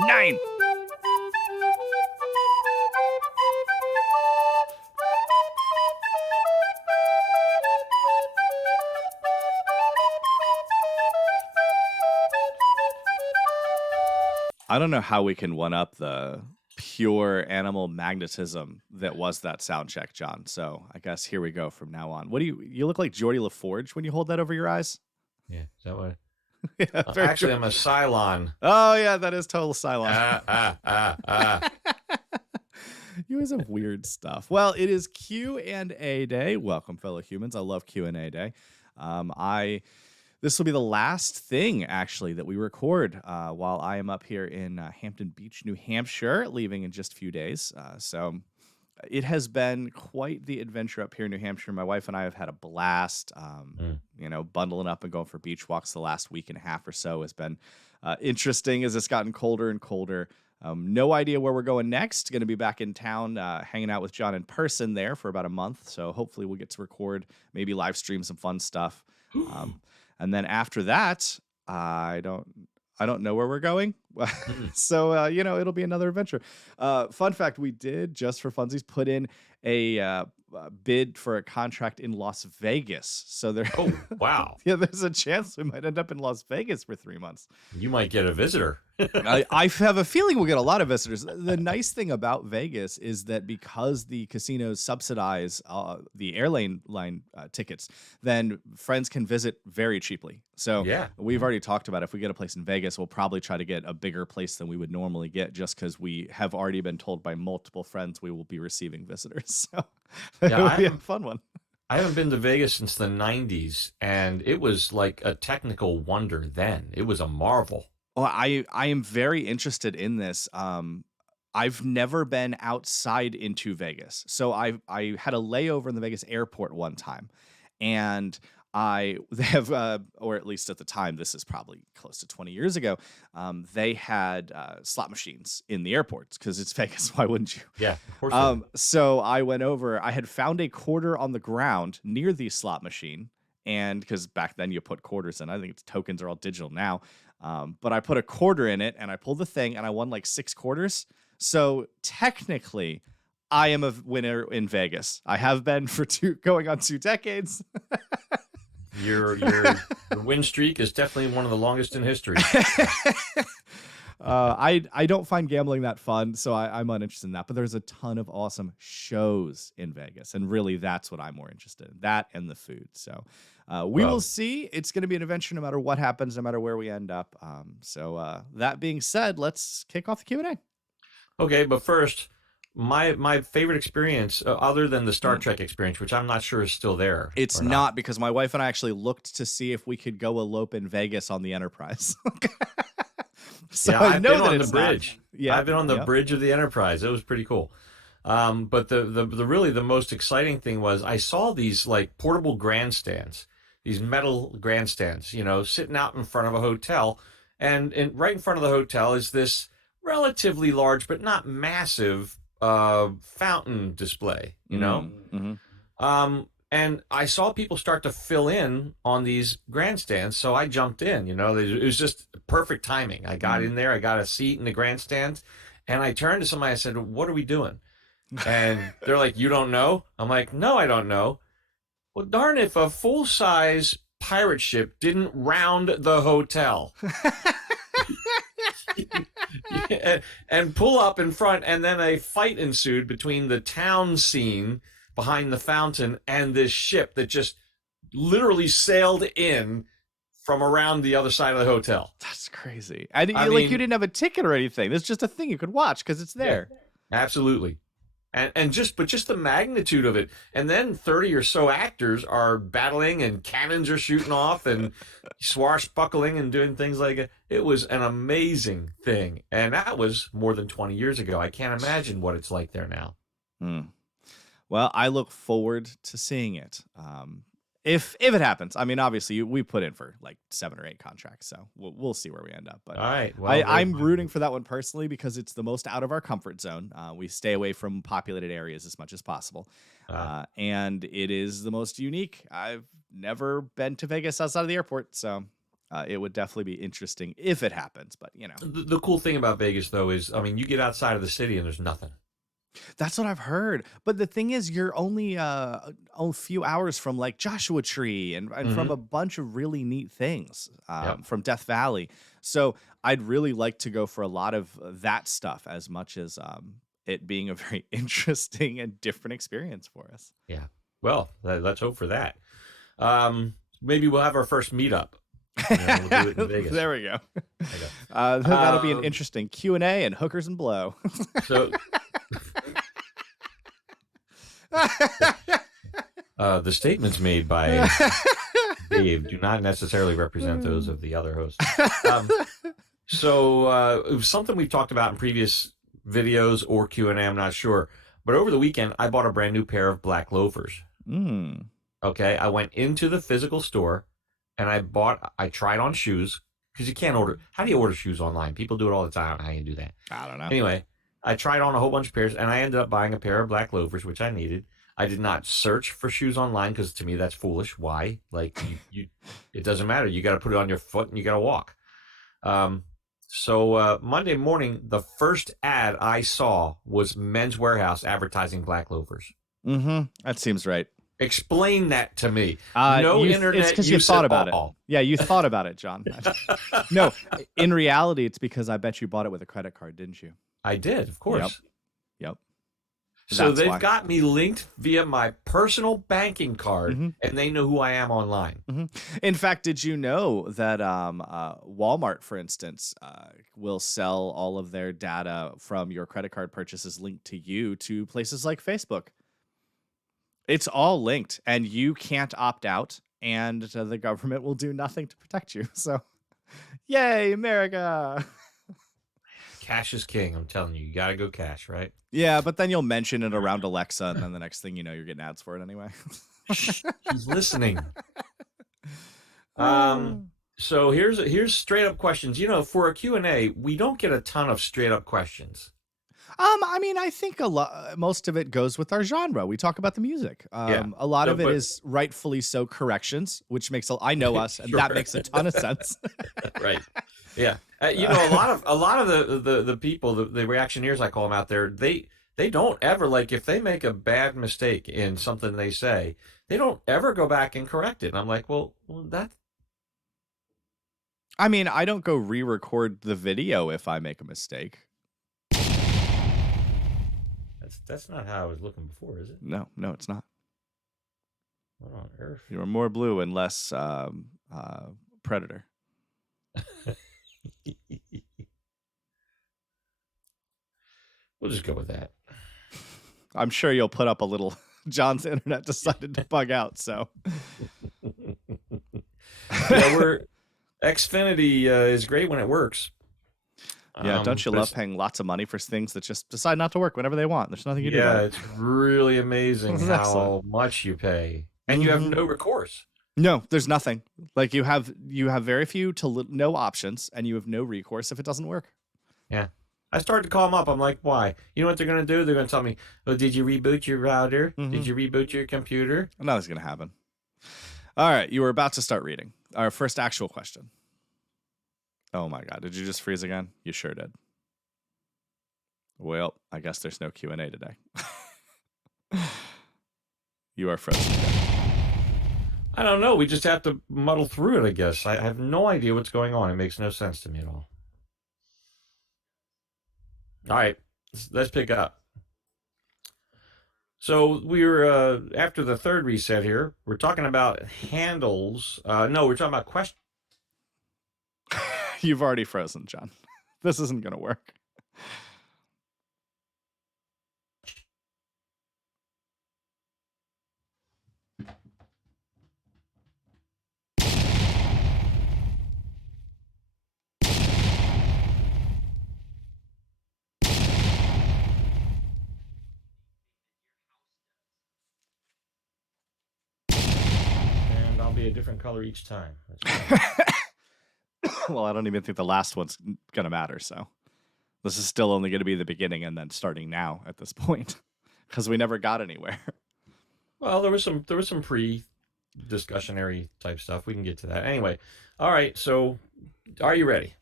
9. I don't know how we can one up the pure animal magnetism that was that sound check, John. So I guess here we go from now on. What do you look like Geordie LaForge when you hold that over your eyes? Yeah, is that what? Yeah, Actually, I'm a Cylon. Oh yeah, that is total Cylon. You guys have weird stuff. Well, it is Q&A day. Welcome, fellow humans. I love Q&A day. This will be the last thing, actually, that we record while I am up here in Hampton Beach, New Hampshire, leaving in just a few days. So it has been quite the adventure up here in New Hampshire. My wife and I have had a blast. Bundling up and going for beach walks the last week and a half or so has been interesting as it's gotten colder and colder. No idea where we're going next. Going to be back in town hanging out with John in person there for about a month. So hopefully we'll get to record, maybe live stream some fun stuff. And then after that, I don't know where we're going. So, it'll be another adventure. Fun fact, we did, just for funsies, put in a bid for a contract in Las Vegas. So Oh, wow. Yeah, there's a chance we might end up in Las Vegas for 3 months. You might get a visitor. I have a feeling we'll get a lot of visitors. The nice thing about Vegas is that because the casinos subsidize the airline tickets, then friends can visit very cheaply. So Yeah. we've already talked about if we get a place in Vegas, we'll probably try to get a bigger place than we would normally get just because we have already been told by multiple friends we will be receiving visitors. So it will be a fun one. I haven't been to Vegas since the 90s, and it was like a technical wonder then. It was a marvel. Well, I am very interested in this. I've never been outside into Vegas. So I had a layover in the Vegas airport one time, and they have, or at least at the time, this is probably close to 20 years ago, they had slot machines in the airports because it's Vegas. Why wouldn't you? Yeah, of course. So I went over. I had found a quarter on the ground near the slot machine, and because back then you put quarters in. I think tokens are all digital now. But I put a quarter in it and I pulled the thing and I won like 6 quarters. So technically, I am a winner in Vegas. I have been for going on 2 decades. Your win streak is definitely one of the longest in history. I don't find gambling that fun, so I'm uninterested in that. But there's a ton of awesome shows in Vegas, and really that's what I'm more interested in, that and the food. So we will see. It's going to be an adventure no matter what happens, no matter where we end up. So that being said, let's kick off the Q&A. Okay, but first, my favorite experience, other than the Star Trek experience, which I'm not sure is still there. It's not, because my wife and I actually looked to see if we could go elope in Vegas on the Enterprise. So yeah, I know been that on it's the bridge. Yeah, I've been on the bridge of the Enterprise. It was pretty cool. But the really the most exciting thing was I saw these like portable grandstands, these metal grandstands, sitting out in front of a hotel, and right in front of the hotel is this relatively large but not massive fountain display. And I saw people start to fill in on these grandstands, so I jumped in. It was just perfect timing. I got in there, I got a seat in the grandstand, and I turned to somebody, I said, "What are we doing?" And they're like, "You don't know?" I'm like, "No, I don't know." Well, darn if a full-size pirate ship didn't round the hotel. And pull up in front, and then a fight ensued between the town scene behind the fountain and this ship that just literally sailed in from around the other side of the hotel. That's crazy. And you didn't have a ticket or anything. It's just a thing you could watch because it's there. Yeah, absolutely. And just the magnitude of it. And then 30 or so actors are battling and cannons are shooting off and swashbuckling and doing things like it. It was an amazing thing. And that was more than 20 years ago. I can't imagine what it's like there now. Well, I look forward to seeing it. If it happens. I mean, obviously, we put in for like 7 or 8 contracts, so we'll see where we end up. But all right, well, I'm rooting for that one personally because it's the most out of our comfort zone. We stay away from populated areas as much as possible, and it is the most unique. I've never been to Vegas outside of the airport, so it would definitely be interesting if it happens. But The cool thing about Vegas, though, is I mean, you get outside of the city and there's nothing. that's what I've heard. But the thing is, you're only a few hours from like Joshua Tree and from a Hmm. bunch of really neat things Yep. from Death Valley. So I'd really like to go for a lot of that stuff as much as it being a very interesting and different experience for us. Yeah. Well, let's hope for that. Maybe we'll have our first meetup. We'll do it in Vegas. There we go. Okay. That'll be an Um, interesting Q&A and hookers and blow. so the statements made by Dave do not necessarily represent those of the other hosts. Um, it was something we've talked about in previous videos or Q&A, I'm not sure. But over the weekend, I bought a brand new pair of black loafers. Mm. Okay. I went into the physical store and I tried on shoes because you can't order. How do you order shoes online? People do it all the time. How do you do that? I don't know. Anyway, I tried on a whole bunch of pairs and I ended up buying a pair of black loafers, which I needed. I did not search for shoes online because to me that's foolish. Why? Like it doesn't matter. You got to put it on your foot and you got to walk. Monday morning, the first ad I saw was Men's Warehouse advertising black loafers. Mm-hmm. That seems right. Explain that to me. No internet. It's because you use thought at about it. all. Yeah, you thought about it, John. No, in reality, it's because I bet you bought it with a credit card, didn't you? I did, of course. Yep. So That's they've why. got me linked via my personal banking card, Mhm. and they know who I am online. In fact, did you know that Walmart, for instance, will sell all of their data from your credit card purchases linked to you to places like Facebook? It's all linked, and you can't opt out, and the government will do nothing to protect you. So, yay, America! Cash is king. I'm telling you, you got to go cash, right? Yeah, but then you'll mention it around Alexa, and then the next thing you know, you're getting ads for it anyway. He's listening. So here's straight up questions. For a Q&A, we don't get a ton of straight up questions. I mean, I think most of it goes with our genre. We talk about the music. Yeah. A lot of it But is rightfully so corrections, which makes I know us, and Sure. that makes a ton of sense. Right. Yeah. A lot of the people, the reactioneers, I call them out there, they don't ever, like, if they make a bad mistake in something they say, they don't ever go back and correct it. And I'm like, well that. I mean, I don't go re-record the video if I make a mistake. That's not how I was looking before, is it? No, it's not. What on earth? You are more blue and less predator. We'll just go with that. I'm sure you'll put up a little. John's internet decided to bug out, so. XFinity is great when it works. Yeah, don't you love paying lots of money for things that just decide not to work whenever they want? There's nothing you do about it. Yeah, it's really amazing how Excellent. much you pay, and you have no recourse. No, there's nothing. Like you have very few to no options, and you have no recourse if it doesn't work. Yeah. I started to call them up. I'm like, why? You know what they're going to do? They're going to tell me, oh, did you reboot your router? Did you reboot your computer? Nothing's going to happen. All right, you were about to start reading. Our first actual question. Oh my God, did you just freeze again? You sure did. Well, I guess there's no Q&A today. You are frozen again. I don't know. We just have to muddle through it, I guess. I have no idea what's going on. It makes no sense to me at all. All right, let's pick up. So we were, after the third reset here, we're talking about handles. No, we're talking about questions. You've already frozen, John. This isn't going to work. And I'll be a different color each time. Well, I don't even think the last one's going to matter, so this is still only going to be the beginning and then starting now at this point because we never got anywhere. Well, there was some pre discussionary type stuff. We can get to that anyway. All right. So, are you ready?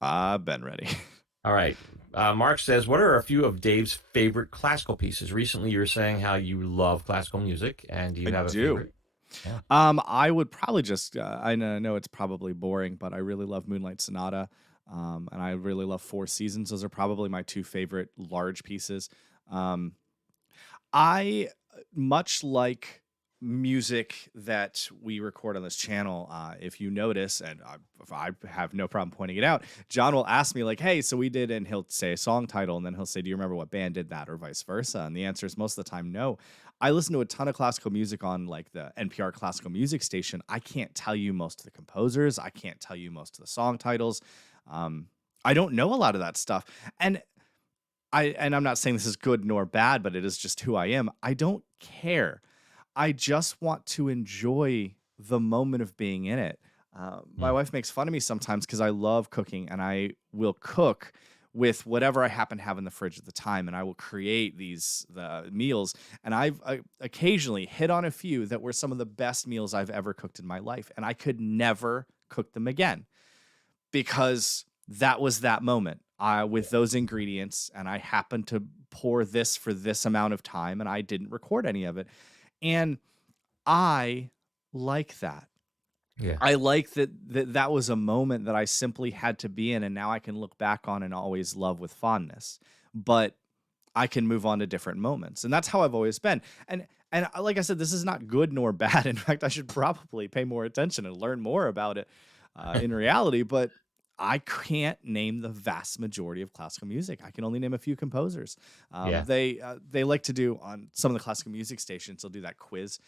I've been ready. All right. Mark says, "What are a few of Dave's favorite classical pieces?" Recently, you were saying how you love classical music, and do I you have a do. favorite? Yeah. I would probably just, I know it's probably boring, but I really love Moonlight Sonata. And I really love Four Seasons. Those are probably my two favorite large pieces. Um, I much like music that we record on this channel. If you notice, and I have no problem pointing it out, John will ask me like, "Hey, so we did," and he'll say a song title, and then he'll say, "Do you remember what band did that?" or vice versa. And the answer is most of the time no. I listen to a ton of classical music on like the NPR classical music station. I can't tell you most of the composers. I can't tell you most of the song titles. Um, I don't know a lot of that stuff, and I'm not saying this is good nor bad, but it is just who I am. I don't care. I just want to enjoy the moment of being in it. My Mm. wife makes fun of me sometimes because I love cooking, and I will cook with whatever I happen to have in the fridge at the time, and I will create the meals. And I've occasionally hit on a few that were some of the best meals I've ever cooked in my life, and I could never cook them again because that was that moment with those ingredients, and I happened to pour this for this amount of time, and I didn't record any of it. And I like that. Yeah. I like that was a moment that I simply had to be in, and now I can look back on and always love with fondness. But I can move on to different moments, and that's how I've always been. And like I said, this is not good nor bad. In fact, I should probably pay more attention and learn more about it in reality. But I can't name the vast majority of classical music. I can only name a few composers. Yeah. They like to do on some of the classical music stations. They'll do that quiz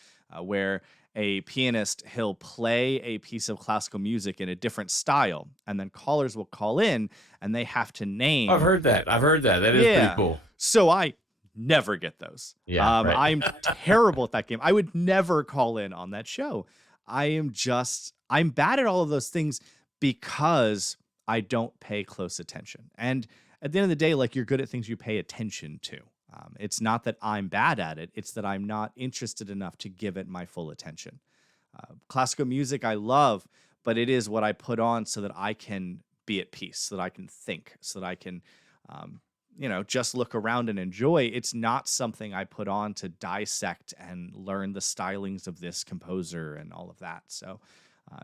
where a pianist he'll play a piece of classical music in a different style, and then callers will call in and they have to I've name. heard that. I've heard that. That is pretty Yeah. cool. So I never get those. Yeah. Right. I'm terrible at that game. I would never call in on that show. I'm bad at all of those things because I don't pay close attention. And at the end of the day, like you're good at things you pay attention to. It's not that I'm bad at it, it's that I'm not interested enough to give it my full attention. Classical music I love, but it is what I put on so that I can be at peace, so that I can think, so that I can, um, just look around and enjoy. It's not something I put on to dissect and learn the stylings of this composer and all of that. So,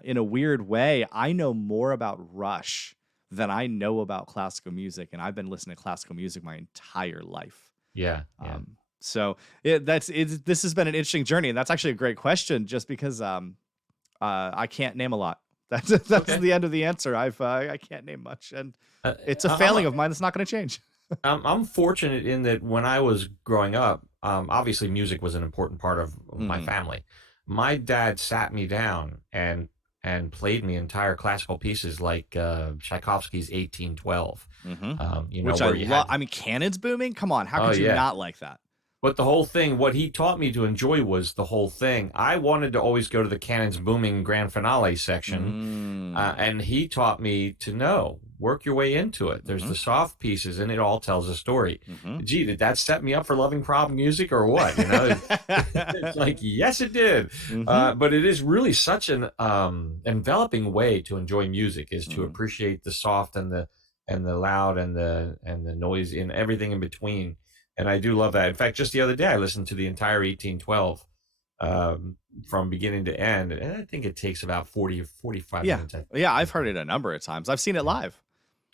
in a weird way, I know more about Rush than I know about classical music, and I've been listening to classical music my entire life. Yeah. Yeah. So this has been an interesting journey, and that's actually a great question. Just because I can't name a lot. That's Okay. the end of the answer. I can't name much, and Uh, it's a I'm failing of mine that's not going to change. I'm fortunate in that when I was growing up, obviously music was an important part of my Hmm. family. My dad sat me down and played me entire classical pieces like Tchaikovsky's 1812. Hmm. Which I Where you love. had I mean, cannons booming. Come on, how oh could you yeah. not like that? But the whole thing, what he taught me to enjoy was the whole thing. I wanted to always go to the cannons booming grand finale section, Mm. and he taught me to know, work your way into it. There's Hmm. the soft pieces, and it all tells a story. Hmm. Gee, did that set me up for loving prog music or what? It's like, yes, it did. Hmm. But it is really such an enveloping way to enjoy music is to Mm. appreciate the soft and the loud and the noise and everything in between. And I do love that. In fact, just the other day, I listened to the entire 1812 from beginning to end. And I think it takes about 40 or 45 Yeah, minutes. yeah. I've heard it a number of times. I've seen it live.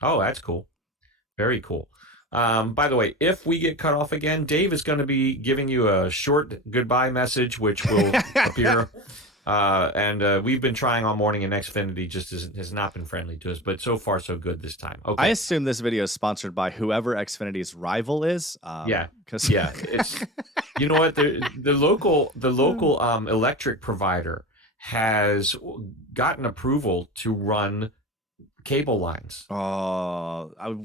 Oh, that's cool. Very cool. By the way, if we get cut off again, Dave is going to be giving you a short goodbye message, which will appear. And we've been trying all morning, and XFinity just has not been friendly to us, but so far so good this time. I Okay. assume this video is sponsored by whoever Xfinity's rival is. Yeah. Because Yeah. It's you know what the local electric provider has gotten approval to run cable lines.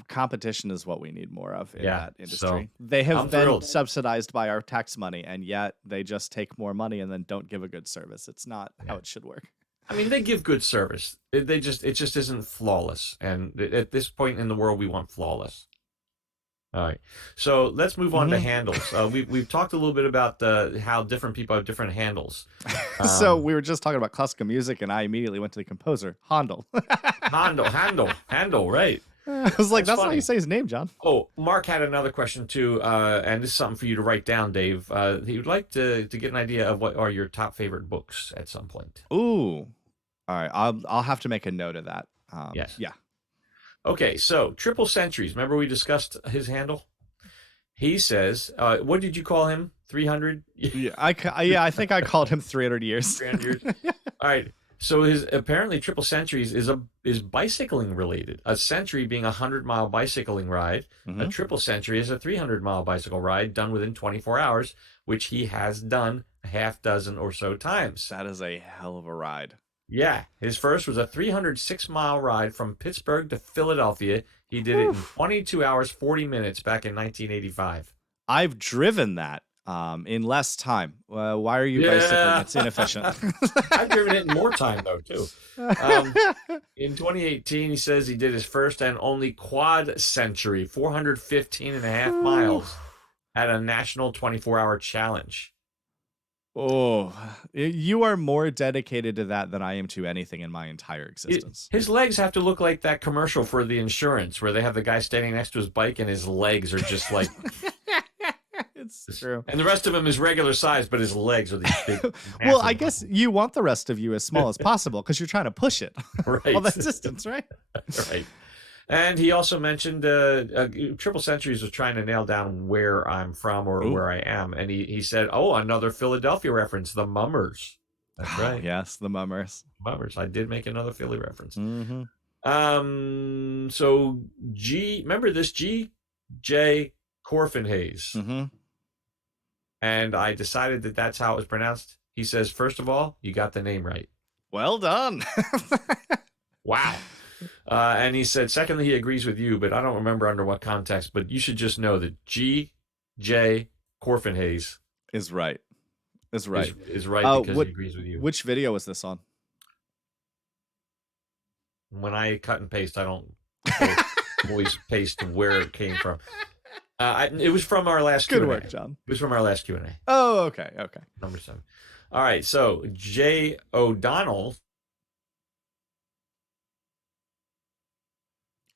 competition is what we need more of in Yeah. that So industry. They have I'm been thrilled. subsidized by our tax money, and yet they just take more money and then don't give a good service. It's not how Yeah. it should work. I mean, they give good service. It just isn't flawless. And at this point in the world, we want flawless. All right. So let's move on to Hmm. handles. We've talked a little bit about how different people have different handles. So Um, we were just talking about classical music, and I immediately went to the composer, Handel. handle, right? I was like, That's that's not how you funny. say his name, John. Oh, Mark had another question too, and this is something for you to write down, Dave. He would like to get an idea of what are your top favorite books at some point. Ooh. All right. I'll have to make a note of that. Yes. Yeah. Okay, so Triple Centuries. Remember we discussed his handle? He says, what did you call him? 300? Yeah. Yeah, I think I called him 300 years. 300 years? All right. So his apparently Triple Centuries is bicycling related. A century being a 100-mile bicycling ride. A Hmm. triple century is a 300-mile bicycle ride done within 24 hours, which he has done a half dozen or so times. That is a hell of a ride. Yeah, his first was a 306-mile ride from Pittsburgh to Philadelphia. He did it Whew. in 22 hours 40 minutes back in 1985. I've driven that in less time. Why are you bicycling? Yeah. It's inefficient. I've driven it in more time though too. Um, in 2018, he says he did his first and only quad century, 415 and a half miles at a national 24-hour challenge. Oh, you are more dedicated to that than I am to anything in my entire It, existence. his legs have to look like that commercial for the insurance where they have the guy standing next to his bike and his legs are just like, It's true. and the rest of him is regular size, but his legs are these big, Well, I massive guess you want the rest of you as small as possible because you're trying to push it ones. all Right. that distance, right? Right. And he also mentioned Triple Centuries was trying to nail down where I'm from or Ooh. where I am. And he said, oh, another Philadelphia reference, the Mummers. That's Oh, right. yes, the mummers. Mummers. I did make another Philly reference. Mm-hmm. So remember this G.J. Corfinhaze. Mm-hmm. And I decided that that's how it was pronounced. He says, first of all, you got the name right. Well done. Wow. And he said, secondly, he agrees with you, but I don't remember under what context. But you should just know that G.J. Corfinhaze Is right. Is right. is right because What? he agrees with you. Which video was this on? When I cut and paste, I don't always paste where it came from. It was from our last Good Q&A. work, John. It was from our last Q&A, Oh, okay. Okay. number 7. All right, so Jay O'Donnell.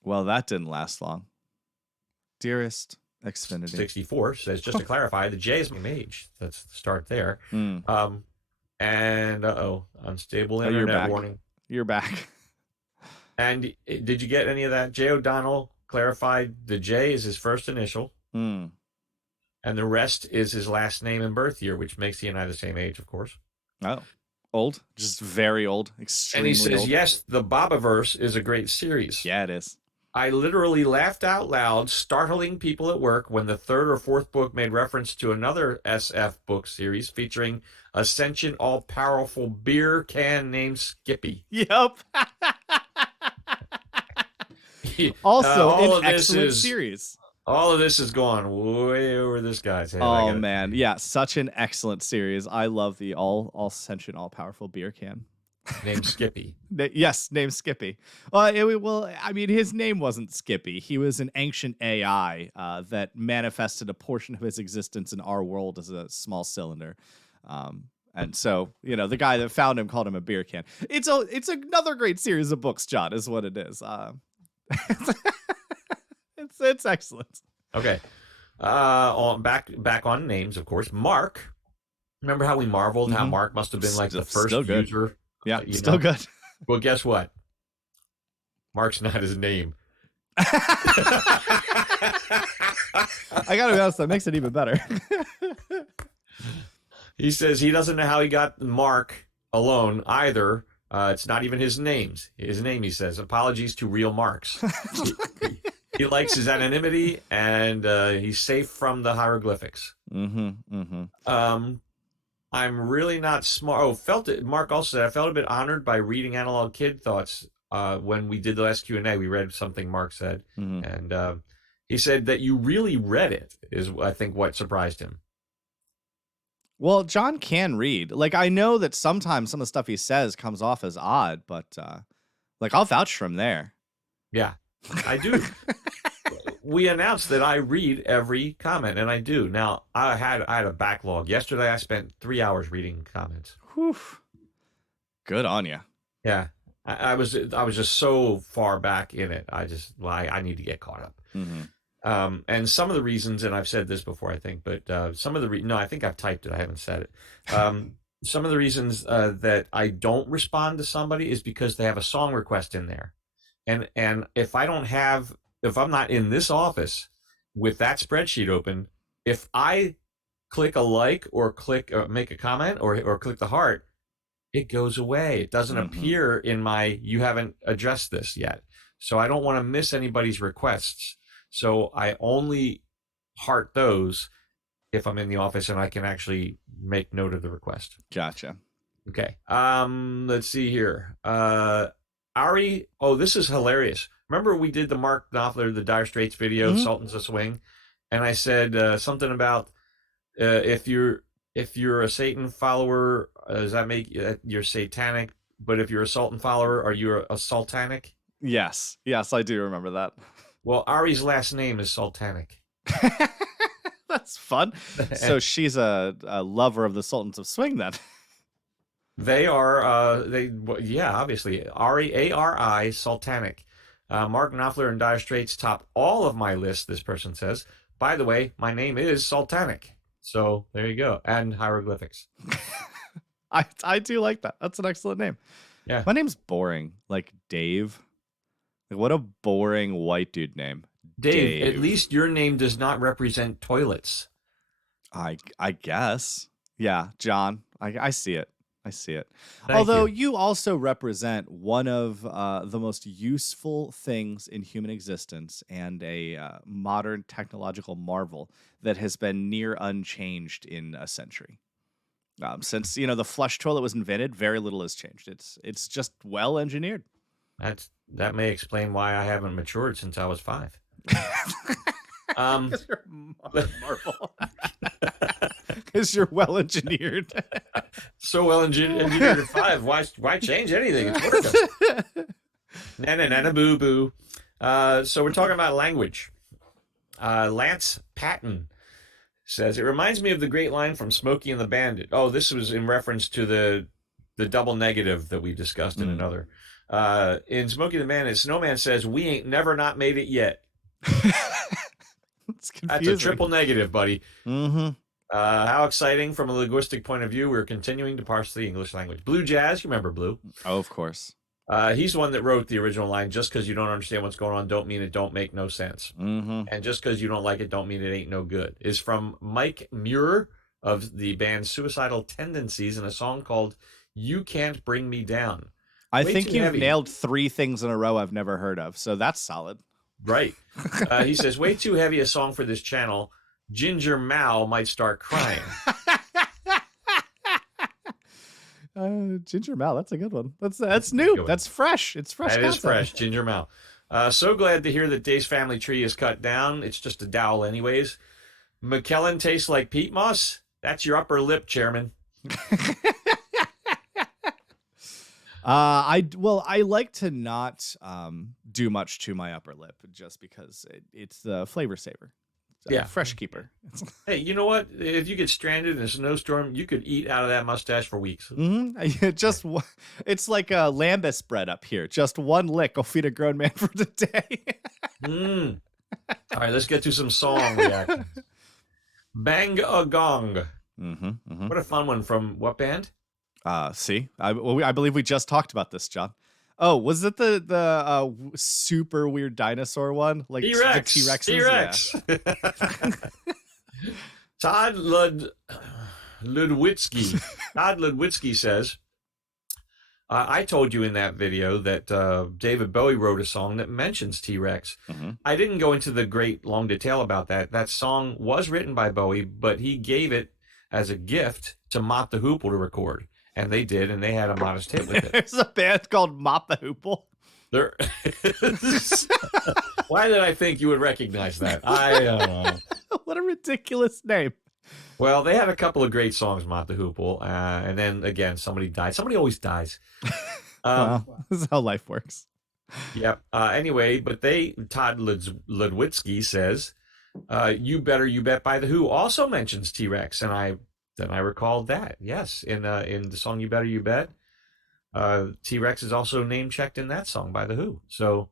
Well, that didn't last long. Dearest XFinity. 64 says, just to clarify, the J is my age. Let's start there. Mm. And unstable Oh, you're internet back. warning. You're back. And did you get any of that? Jay O'Donnell clarified the J is his first initial, Mm. and the rest is his last name and birth year, which makes he and I the same age, of course. Oh, old, just very old, And extremely he says, old. yes, the Bobaverse is a great series. Yeah, it is. I literally laughed out loud, startling people at work when the third or fourth book made reference to another SF book series featuring a sentient, all-powerful beer can named Skippy. Yep. Also, all of an this excellent is series. all of this is going way over this guy's head. Oh man, yeah, such an excellent series. I love the all sentient, all powerful beer can. Named Skippy. Yes, named Skippy. Well, I mean, his name wasn't Skippy. He was an ancient AI that manifested a portion of his existence in our world as a small cylinder. And so, the guy that found him called him a beer can. It's another great series of books, John, is what it is. It's excellent. Okay. Back on names, of course. Mark. Remember how we marveled how Mhm. Mark must have been like the first Still good. user? Yeah, you still know? good. Well, guess what? Mark's not his name. I gotta be honest, that makes it even better. He says he doesn't know how he got Mark alone either. It's not even his name. He says. Apologies to real Marks. He likes his anonymity, and he's safe from the hieroglyphics. I'm really not smart. Mark also said, I felt a bit honored by reading Analog Kid Thoughts when we did the last Q&A. We read something Mark said, and he said that you really read it, is I think what surprised him. Well, John can read. Like, I know that sometimes some of the stuff he says comes off as odd, but I'll vouch for him there. Yeah, I do. we announced that I read every comment, and I do. Now, I had a backlog. Yesterday, I spent 3 hours reading comments. Whew. Good on you. Yeah, I was just so far back in it. I need to get caught up. Mm-hmm. And some of the reasons, and I've said this before, I think, but some of the no, I think I've typed it. I haven't said it. Some of the reasons that I don't respond to somebody is because they have a song request in there, and if I'm not in this office with that spreadsheet open, if I click a like or click make a comment or click the heart, it goes away. It doesn't appear in my, you haven't addressed this yet. So I don't want to miss anybody's requests. So I only heart those if I'm in the office and I can actually make note of the request. Gotcha. Okay. Let's see here. Ari, this is hilarious. Remember we did the Mark Knopfler, the Dire Straits video, Sultans of Swing? And I said something about if you're a Satan follower, does that make you're satanic? But if you're a Sultan follower, are you a sultanic? Yes, I do remember that. Well, Ari's last name is Sultanic. That's fun. So she's a lover of the Sultans of Swing, then. They are, obviously. Ari, A-R-I, Sultanic. Mark Knopfler and Dire Straits top all of my lists, this person says. By the way, my name is Sultanic. So there you go. And hieroglyphics. I do like that. That's an excellent name. Yeah. My name's boring. Like Dave. Like, what a boring white dude name. Dave, at least your name does not represent toilets. I guess. Yeah, John. I see it. I see it. Thank Although you. you also represent one of the most useful things in human existence and a modern technological marvel that has been near unchanged in a century. Since the flush toilet was invented, very little has changed. It's just well engineered. That may explain why I haven't matured since I was 5. Because you're marvel. Because you're well engineered. So well engineered at 5. Why change anything? It's working. Na boo boo. So we're talking about language. Lance Patton says, it reminds me of the great line from Smokey and the Bandit. Oh, this was in reference to the double negative that we discussed in another. In Smokey and the Bandit, Snowman says, we ain't never not made it yet. That's a triple negative, buddy. Mm-hmm. How exciting from a linguistic point of view. We're continuing to parse the English language. Blue Jazz, you remember Blue? Oh, of course. He's the one that wrote the original line, just because you don't understand what's going on don't mean it don't make no sense. Mm-hmm. And just because you don't like it don't mean it ain't no good. Is from Mike Muir of the band Suicidal Tendencies in a song called You Can't Bring Me Down. I think you've nailed 3 things in a row I've never heard of, so that's solid. Right. He says, way too heavy a song for this channel. Ginger Mao might start crying. Ginger Mao, that's a good one. That's new. That's fresh. It's fresh. That is fresh. Ginger Mao. So glad to hear that Dave's family tree is cut down. It's just a dowel anyways. McKellen tastes like peat moss. That's your upper lip, Chairman. I like to not do much to my upper lip just because it's the flavor saver. Yeah, fresh keeper. Hey, you know what? If you get stranded in a snowstorm, you could eat out of that mustache for weeks. Mm-hmm. It's like a lambus bread up here. Just one lick will feed a grown man for the day. All right, let's get to some song reactions. Bang a Gong. Mm-hmm. What a fun one. From what band? See, I believe we just talked about this, John. Oh, was it the super weird dinosaur one? Like T-Rex. T-Rex. Yeah. Todd Ludwitsky. Todd Ludwitsky says, I told you in that video that David Bowie wrote a song that mentions T-Rex. Mm-hmm. I didn't go into the great long detail about that. That song was written by Bowie, but he gave it as a gift to Mott the Hoople to record. And they did, and they had a modest hit with it. There's a band called Mott the Hoople. Why did I think you would recognize that? I don't know. What a ridiculous name. Well, they had a couple of great songs, Mott the Hoople, and then again, somebody died. Somebody always dies. Well, this is how life works. Yep. Anyway, but Todd Ludwitsky says, You Bet by The Who also mentions T Rex. And I recalled that. Yes. In the song You Better You Bet, T Rex is also name checked in that song by The Who. So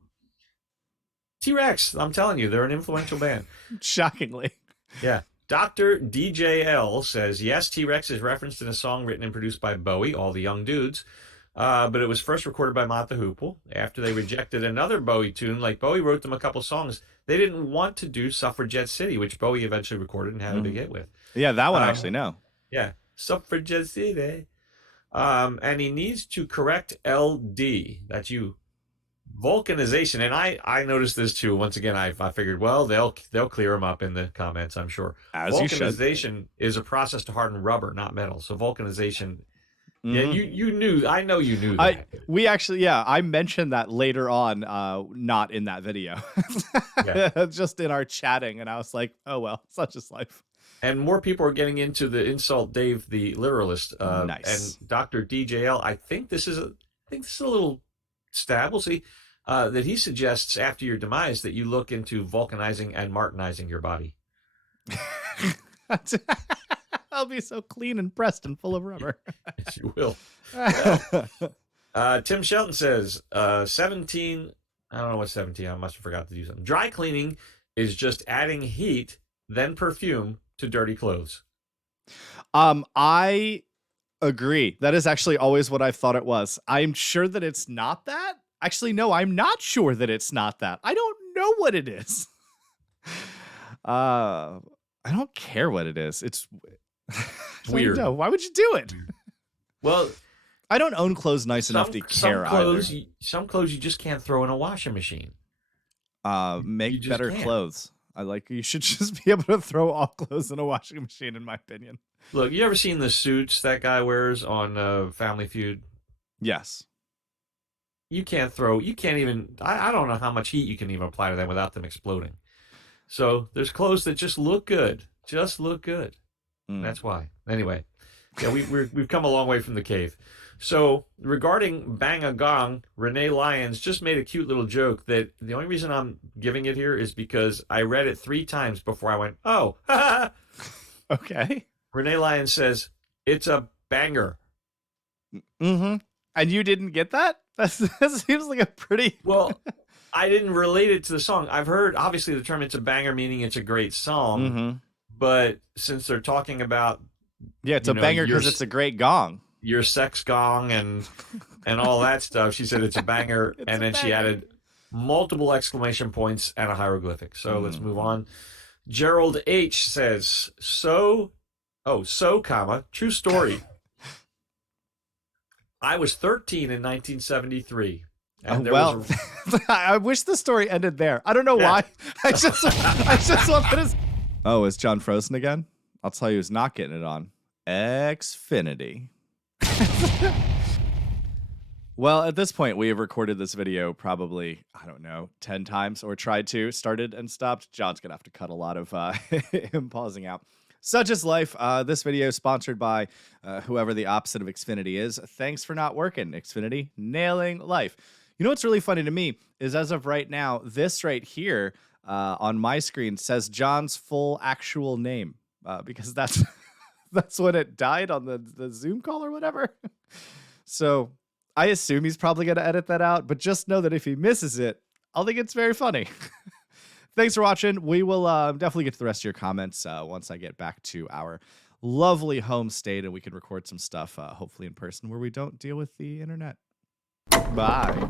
T Rex, I'm telling you, they're an influential band. Shockingly. Yeah. Dr. DJL says, yes, T Rex is referenced in a song written and produced by Bowie, All the Young Dudes. But it was first recorded by Mott the Hoople after they rejected another Bowie tune. Like Bowie wrote them a couple songs. They didn't want to do Suffragette City, which Bowie eventually recorded and had a big hit with. Yeah, that one actually, no. Yeah, Suffragette City. And he needs to correct LD. That's you. Vulcanization, and I noticed this too. Once again, I figured, well, they'll clear them up in the comments, I'm sure. As you should. Vulcanization is a process to harden rubber, not metal. So vulcanization. Yeah, Mhm. you knew. I know you knew that. We actually, yeah, I mentioned that later on, not in that video, Yeah. just in our chatting, and I was like, oh well, such is life. And more people are getting into the insult Dave the literalist. Nice. And Dr. DJL, I think this is a little stab. We'll see. That he suggests after your demise that you look into vulcanizing and martinizing your body. I'll be so clean and pressed and full of rubber. Yes, you will. Well, Tim Shelton says 17. I don't know what 17. I must have forgot to do something. Dry cleaning is just adding heat, then perfume to dirty clothes. I agree. That is actually always what I've thought it was. I'm sure that it's not that. Actually, no, I'm not sure that it's not that. I don't know what it is. I don't care what it is. It's weird. No, why would you do it? Well, I don't own clothes nice enough to care either. Some clothes you just can't throw in a washing machine. Make better clothes. You should just be able to throw all clothes in a washing machine, in my opinion. Look, you ever seen the suits that guy wears on Family Feud? Yes. You can't even, I don't know how much heat you can even apply to them without them exploding. So there's clothes that just look good. That's why. Anyway, yeah, we've come a long way from the cave. So regarding Bang a Gong, Renee Lyons just made a cute little joke that the only reason I'm giving it here is because I read it 3 times before I went, oh, okay. Renee Lyons says, it's a banger. Mm-hmm. And you didn't get that? That seems like a pretty... Well, I didn't relate it to the song. I've heard, obviously, the term it's a banger, meaning it's a great song. Mm-hmm. But since they're talking about... Yeah, it's a banger because it's a great gong. Your sex gong and all that stuff. She said it's a banger. And then she added multiple exclamation points and a hieroglyphic. So let's move on. Gerald H. says, true story. I was 13 in 1973. And I wish the story ended there. I don't know why. I just want this. Oh, is John frozen again? I'll tell you who's not getting it on. XFinity. Well, at this point, we have recorded this video probably, 10 times or tried to, started and stopped. John's going to have to cut a lot of him pausing out. Such is life. This video is sponsored by whoever the opposite of Xfinity is. Thanks for not working, Xfinity. Nailing life. You know what's really funny to me is as of right now, this right here on my screen says John's full actual name because that's what it died on the Zoom call or whatever. So I assume he's probably going to edit that out, but just know that if he misses it, I'll think it's very funny. Thanks for watching. We will definitely get to the rest of your comments once I get back to our lovely home state and we can record some stuff, hopefully in person, where we don't deal with the internet. Bye.